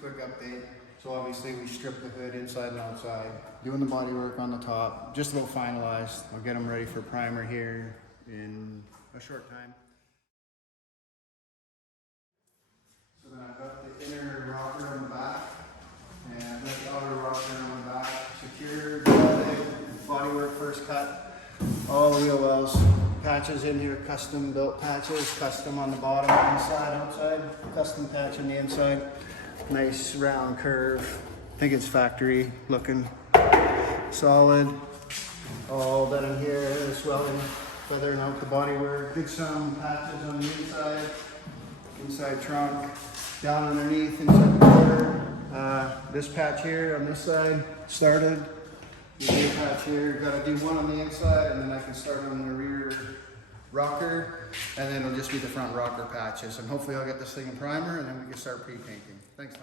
quick update. So obviously we stripped the hood inside and outside, doing the body work on the top, just about finalized. I'll get them ready for primer here in a short time. So then I've got the inner rocker on the back, and I've got the outer rocker on the back, secured, body work first cut, all the wheel wells, patches in here, custom built patches, custom on the bottom, inside, outside, custom patch on the inside. Nice round curve. I think it's factory looking, solid. All done in here, the swelling, feathering out the bodywork. Did some patches on the inside trunk, down underneath, inside the quarter. This patch here on this side started. You do a patch here, gotta do one on the inside, and then I can start on the rear rocker, and then it'll just be the front rocker patches. And hopefully I'll get this thing in primer, and then we can start pre-painting. Thanks, Tom.